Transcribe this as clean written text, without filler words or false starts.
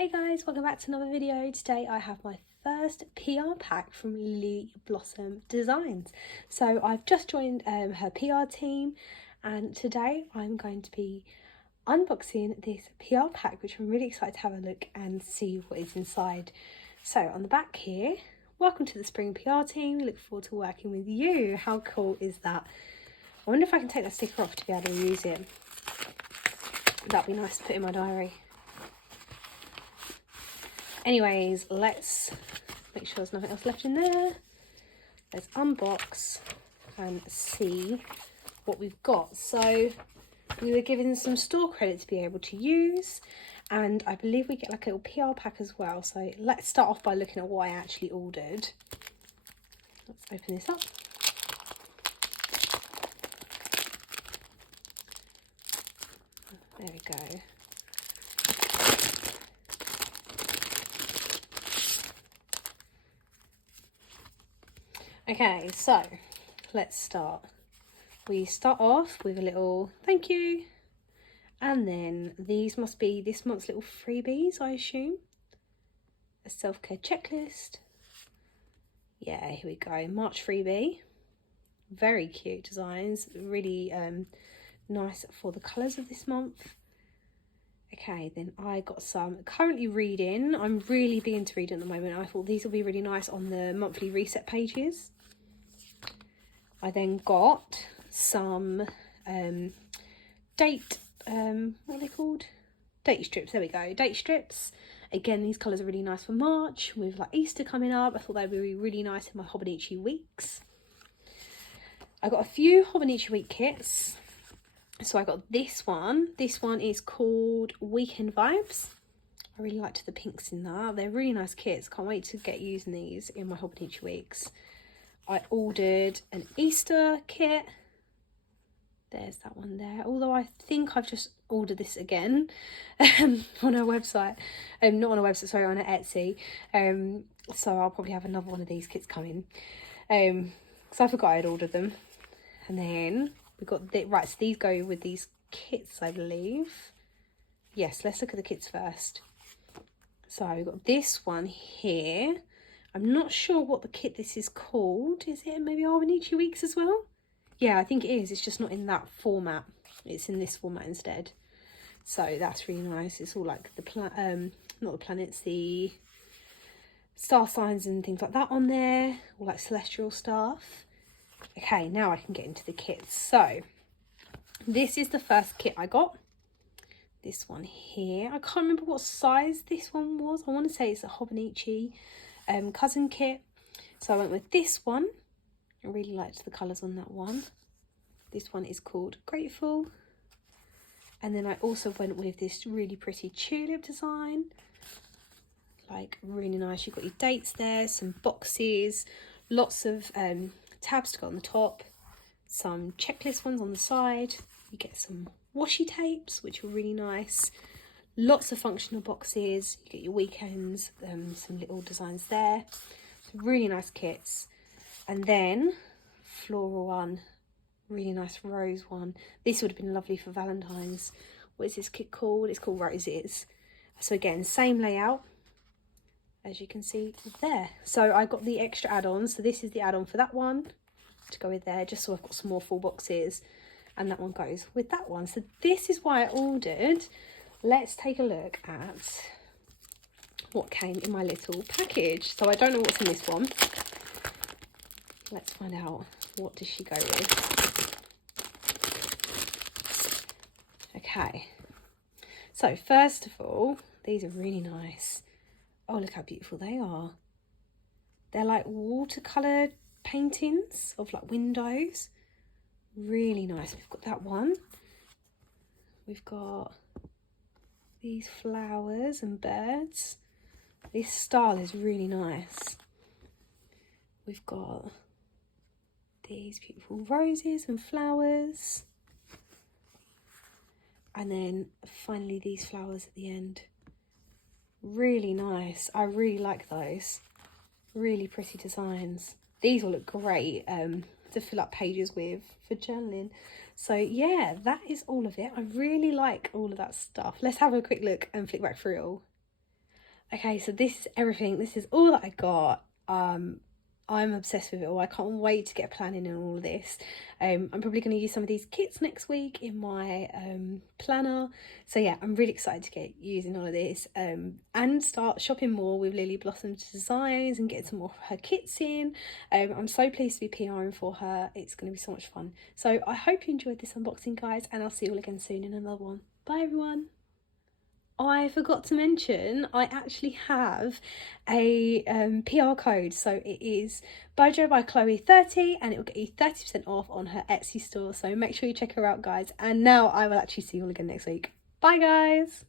Hey guys, welcome back to another video. Today I have my first PR pack from Lily Blossom Designs. So I've just joined her PR team, and today I'm going to be unboxing this PR pack, which I'm really excited to have a look and see what is inside. So on the back here, welcome to the Spring PR team. Look forward to working with you. How cool is that? I wonder if I can take that sticker off to be able to use it. That'd be nice to put in my diary. Anyways, let's make sure there's nothing else left in there. Let's unbox and see what we've got. So we were given some store credit to be able to use, and I believe we get like a little PR pack as well. So let's start off by looking at what I actually ordered. Let's open this up. There we go. Okay, so let's start. We start off with a little thank you, and then these must be this month's little freebies, I assume. A self-care checklist. Yeah, here we go. March freebie. Very cute designs. Really nice for the colours of this month. Okay, then I got some currently reading. I'm really big into reading at the moment. I thought these will be really nice on the monthly reset pages. I then got some what are they called? Date strips. There we go, date strips. Again, these colours are really nice for March with like Easter coming up. I thought they'd be really nice in my Hobonichi weeks. I got a few Hobonichi week kits. So I got this one. This one is called Weekend Vibes. I really liked the pinks in that. They're really nice kits. Can't wait to get using these in my Hobonichi weeks. I ordered an Easter kit. There's that one there. Although I think I've just ordered this again on a website. Not on a website, sorry, on an Etsy. So I'll probably have another one of these kits coming. So I forgot I'd ordered them. And then we got right, so these go with these kits, I believe. Yes, let's look at the kits first. So we've got this one here. I'm not sure what the kit this is called. Is it maybe Hobonichi Weeks as well? Yeah, I think it is. It's just not in that format. It's in this format instead. So that's really nice. It's all like the not the planets, the star signs and things like that on there, all like celestial stuff. Okay, now I can get into the kits. So this is the first kit I got. This one here. I can't remember what size this one was. I want to say it's a Hobonichi cousin kit. So I went with this one. I really liked the colours on that one. This one is called Grateful. And then I also went with this really pretty tulip design. Like really nice. You've got your dates there, some boxes, lots of tabs to go on the top, some checklist ones on the side. You get some washi tapes, which are really nice. Lots of functional boxes. You get your weekends, some little designs there. Really nice kits. And then floral one, really nice rose one. This would have been lovely for Valentine's. What is this kit called? It's called Roses. So again, same layout as you can see there. So I got the extra add-ons. So this is the add-on for that one to go with there, just so I've got some more full boxes, and that one goes with that one. So this is why I ordered. Let's take a look at what came in my little package. So I don't know what's in this one. Let's find out. What does she go with? Okay. So first of all, these are really nice. Oh, look how beautiful they are. They're like watercolour paintings of like windows. Really nice. We've got that one. We've got these flowers and birds. This style is really nice. We've got these beautiful roses and flowers. And then finally these flowers at the end. Really nice. I really like those. Really pretty designs. These will look great to fill up pages with for journaling. So yeah, that is all of it. I really like all of that stuff. Let's have a quick look and flick back through it all. Okay, so this is everything. This is all that I got. I'm obsessed with it all. I can't wait to get planning and all of this. I'm probably going to use some of these kits next week in my planner. So yeah, I'm really excited to get using all of this and start shopping more with Lily Blossom Designs and get some more of her kits in. I'm so pleased to be PRing for her. It's going to be so much fun. So I hope you enjoyed this unboxing, guys, and I'll see you all again soon in another one. Bye, everyone. I forgot to mention, I actually have a PR code. So it is Bojo by Chloe 30, and it will get you 30% off on her Etsy store. So make sure you check her out, guys. And now I will actually see you all again next week. Bye, guys.